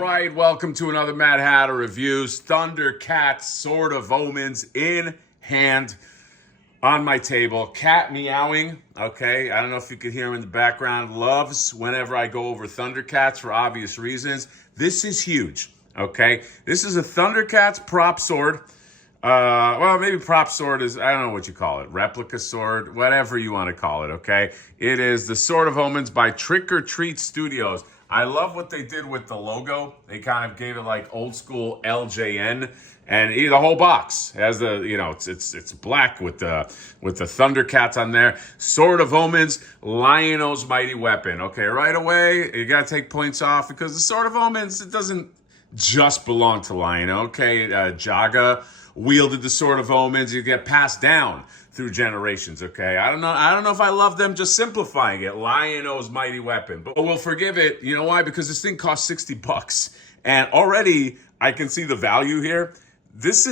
right, welcome to another Mad Hatter Reviews. Thundercats, Sword of Omens in hand on my table. Cat meowing, okay? I don't know if you could hear him in the background. Loves whenever I go over Thundercats for obvious reasons. This is huge, okay? This is a Thundercats prop sword. Well, maybe prop sword is, I don't know what you call it. Replica sword, whatever you want to call it, okay? It is the Sword of Omens by Trick or Treat Studios. I love what they did with the logo. They kind of gave it like old school LJN, and the whole box has the, it's black with the Thundercats on there. Sword of Omens, Lion-O's mighty weapon. Okay, right away you gotta take points off because the Sword of Omens, it doesn't just belong to Lion-O. Okay, Jaga wielded the Sword of Omens. You get passed down through generations, okay? I don't know if I love them just simplifying it. Lion-O's mighty weapon. But we'll forgive it. You know why? Because this thing costs $60. And already I can see the value here. This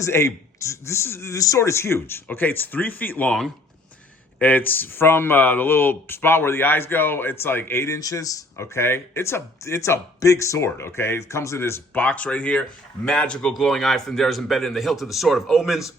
sword is huge. Okay, it's 3 feet long. It's from the little spot where the eyes go. It's like 8 inches, okay? It's a big sword, okay? It comes in this box right here. Magical glowing eye from there is embedded in the hilt of the Sword of Omens.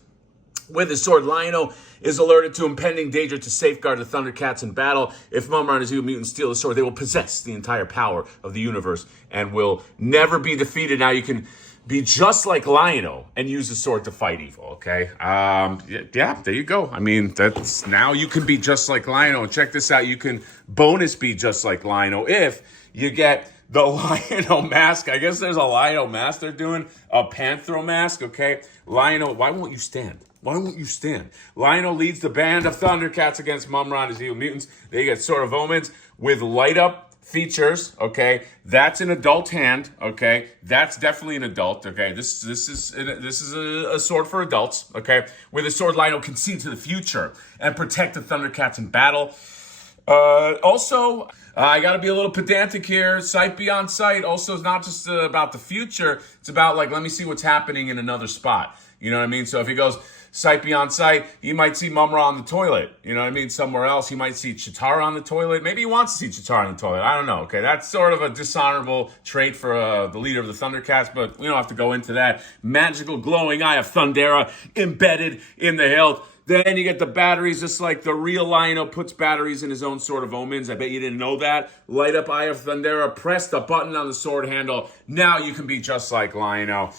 With his sword, Lion-O is alerted to impending danger to safeguard the Thundercats in battle. If Mumra and his evil mutants steal the sword, they will possess the entire power of the universe and will never be defeated. Now you can be just like Lion-O and use the sword to fight evil, okay? Yeah, there you go. I mean, that's now you can be just like Lion-O. Check this out. You can bonus be just like Lion-O if you get the Lion-O mask. I guess there's a Lion-O mask they're doing. A Panthro mask, okay? Lion-O, why won't you stand? Why won't you stand? Lion-O leads the band of Thundercats against Mumra and his evil mutants. They get Sword of Omens with light-up features, okay? That's an adult hand, okay? That's definitely an adult, okay? This is a sword for adults, okay? With a sword, Lion-O can see into the future and protect the Thundercats in battle. I got to be a little pedantic here. Sight beyond sight also is not just about the future. It's about, like, let me see what's happening in another spot. You know what I mean? So if he goes sight beyond sight, he might see Mumra on the toilet. You know what I mean? Somewhere else. He might see Chitara on the toilet. Maybe he wants to see Chitara on the toilet. I don't know. Okay, that's sort of a dishonorable trait for the leader of the Thundercats, but we don't have to go into that. Magical glowing eye of Thundera embedded in the hilt. Then you get the batteries, just like the real Lion-O puts batteries in his own Sword of Omens. I bet you didn't know that. Light up Eye of Thundera. Press the button on the sword handle. Now you can be just like Lion-O.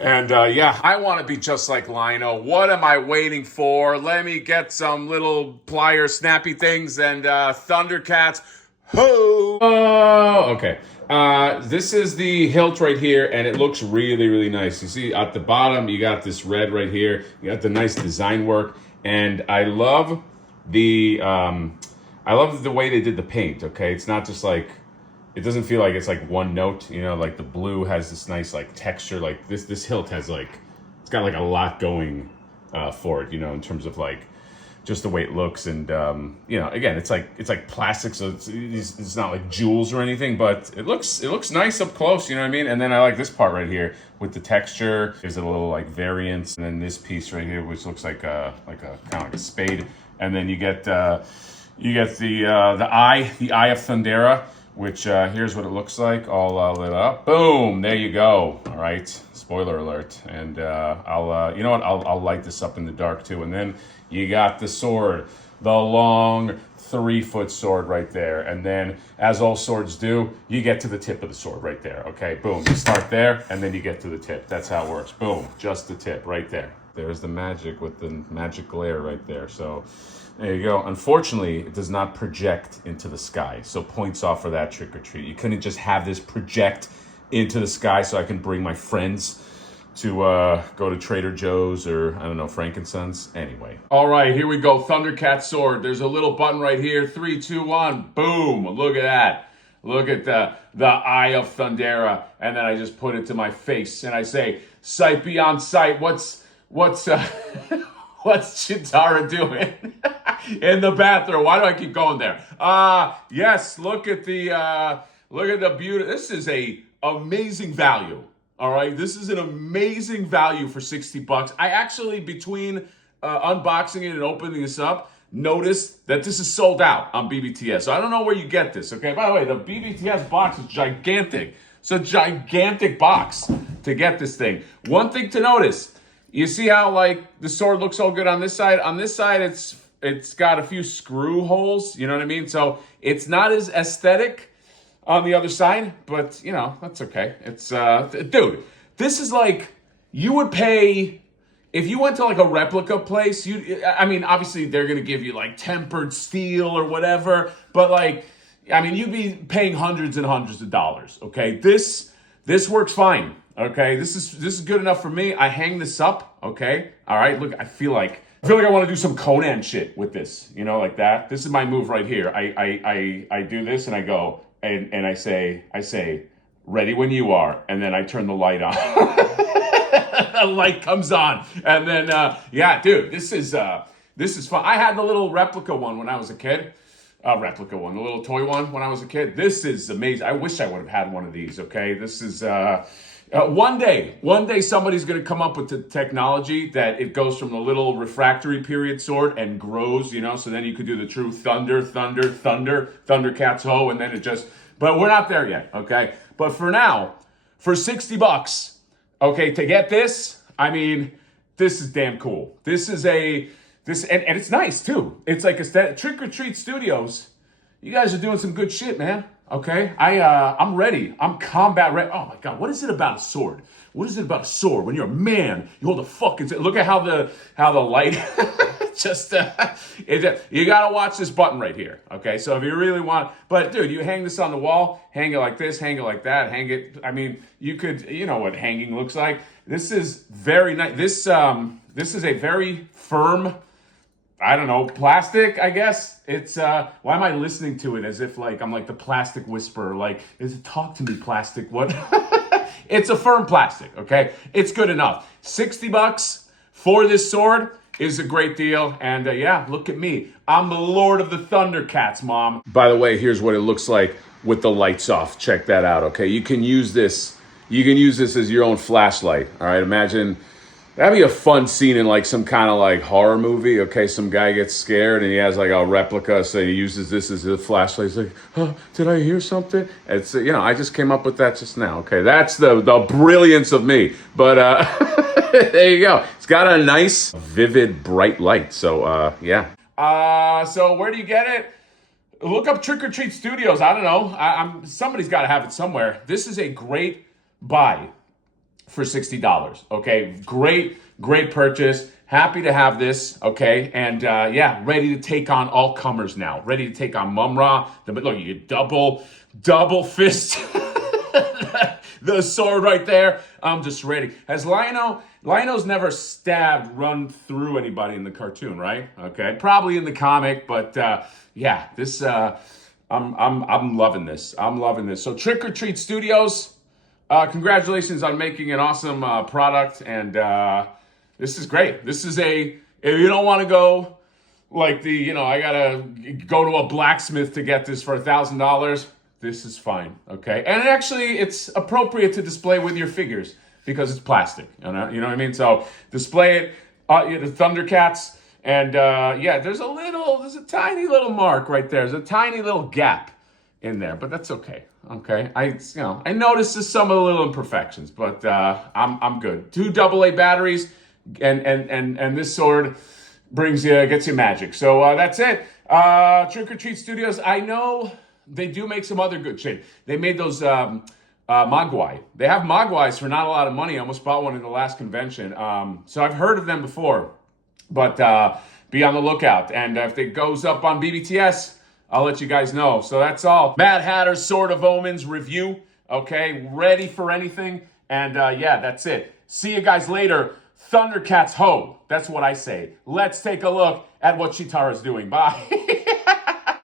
And yeah, I want to be just like Lion-O. What am I waiting for? Let me get some little plier snappy things and Thundercats. Ho! Oh, okay. This is the hilt right here, and it looks really, really nice. You see at the bottom, you got this red right here. You got the nice design work, and I love the way they did the paint. Okay, it's not just like, it doesn't feel like it's like one note. You know, like the blue has this nice like texture. Like this hilt has like, it's got like a lot going for it. You know, in terms of like just the way it looks, and again, it's like plastic, so it's not like jewels or anything, but it looks nice up close. You know what I mean? And then I like this part right here with the texture. There's a little like variance, and then this piece right here, which looks like a kind of like a spade, and then you get the eye of Thundera, which here's what it looks like, all lit up. Boom! There you go. All right, spoiler alert. And I'll light this up in the dark too. And then you got the sword, the long 3-foot sword right there. And then, as all swords do, you get to the tip of the sword right there. Okay, boom. You start there, and then you get to the tip. That's how it works. Boom, just the tip right there. There's the magic with the magic glare right there. So there you go. Unfortunately, it does not project into the sky. So points off for that trick or treat. You couldn't just have this project into the sky so I can bring my friends to go to Trader Joe's or, I don't know, Frankenstein's. Anyway. All right, here we go. Thundercat sword. There's a little button right here. 3, 2, 1. Boom. Look at that. Look at the Eye of Thundera. And then I just put it to my face and I say, sight beyond sight. What's Chitara doing in the bathroom? Why do I keep going there? Yes, look at the beauty. This is a amazing value. All right, this is an amazing value for $60. I actually, between unboxing it and opening this up, noticed that this is sold out on BBTS. So I don't know where you get this, okay? By the way, the BBTS box is gigantic. It's a gigantic box to get this thing. One thing to notice, you see how like the sword looks all good on this side? On this side, it's got a few screw holes, you know what I mean? So it's not as aesthetic on the other side, but you know, that's okay. It's, dude, this is like, you would pay, if you went to like a replica place, I mean, obviously they're going to give you like tempered steel or whatever, but like, I mean, you'd be paying hundreds and hundreds of dollars, okay? This works fine, okay? This is good enough for me. I hang this up, okay? All right, look, I feel like I want to do some Conan shit with this, you know, like that. This is my move right here. I do this and I go, and I say, ready when you are, and then I turn the light on. The light comes on, and then yeah, dude, this is fun. I had the little replica one when I was a kid. The little toy one when I was a kid. This is amazing. I wish I would have had one of these. Okay, this is one day somebody's gonna come up with the technology that it goes from the little refractory period sword and grows, you know. So then you could do the true Thundercats hoe, and then it just. But we're not there yet. Okay, but for now, for $60. Okay, to get this, I mean, this is damn cool. And it's nice too. It's like Trick or Treat Studios. You guys are doing some good shit, man. Okay, I'm ready. I'm combat ready. Oh my god, what is it about a sword? What is it about a sword? When you're a man, you hold a fucking. Look at how the light. Just you gotta watch this button right here. Okay, so if you really want, but dude, you hang this on the wall, hang it like this, hang it like that, hang it. I mean, you could, you know what hanging looks like. This is very nice. This is a very firm, I don't know, plastic, I guess. It's why am I listening to it as if like I'm like the plastic whisperer? Like, is it talk to me, plastic? What? It's a firm plastic. Okay, it's good enough. $60 for this sword is a great deal. And yeah, look at me. I'm the Lord of the Thundercats, Mom. By the way, here's what it looks like with the lights off. Check that out, okay? You can use this. You can use this as your own flashlight, all right? Imagine, that'd be a fun scene in like some kind of like horror movie, okay? Some guy gets scared and he has like a replica, so he uses this as a flashlight. He's like, oh, did I hear something? It's, you know, I just came up with that just now, okay? That's the brilliance of me. But there you go. It's got a nice, vivid, bright light. So, yeah. So where do you get it? Look up Trick or Treat Studios. I don't know. Somebody's got to have it somewhere. This is a great buy for $60. Okay, great purchase. Happy to have this. Okay, and yeah, ready to take on all comers now. Ready to take on Mumra. Look, you get double fist. The sword right there. I'm just ready. Has Lionel's never run through anybody in the cartoon, right? Okay, probably in the comic, but yeah, this I'm loving this. I'm loving this. So Trick or Treat Studios, congratulations on making an awesome product, and this is great. This is if you don't want to go like I gotta go to a blacksmith to get this for $1,000. This is fine, okay? And actually, it's appropriate to display with your figures because it's plastic, you know what I mean? So display it, the Thundercats, and yeah, there's a tiny little mark right there. There's a tiny little gap in there, but that's okay. Okay, I noticed some of the little imperfections, but I'm good. 2 AA batteries, and this sword gets you magic. So that's it. Trick or Treat Studios. I know they do make some other good shit. They made those Mogwai. They have Mogwais for not a lot of money. I almost bought one in the last convention. So I've heard of them before, but be on the lookout. And if it goes up on BBTS, I'll let you guys know. So that's all. Mad Hatter's Sword of Omens review. Okay, ready for anything. And yeah, that's it. See you guys later. Thundercats ho. That's what I say. Let's take a look at what Chitara's doing. Bye.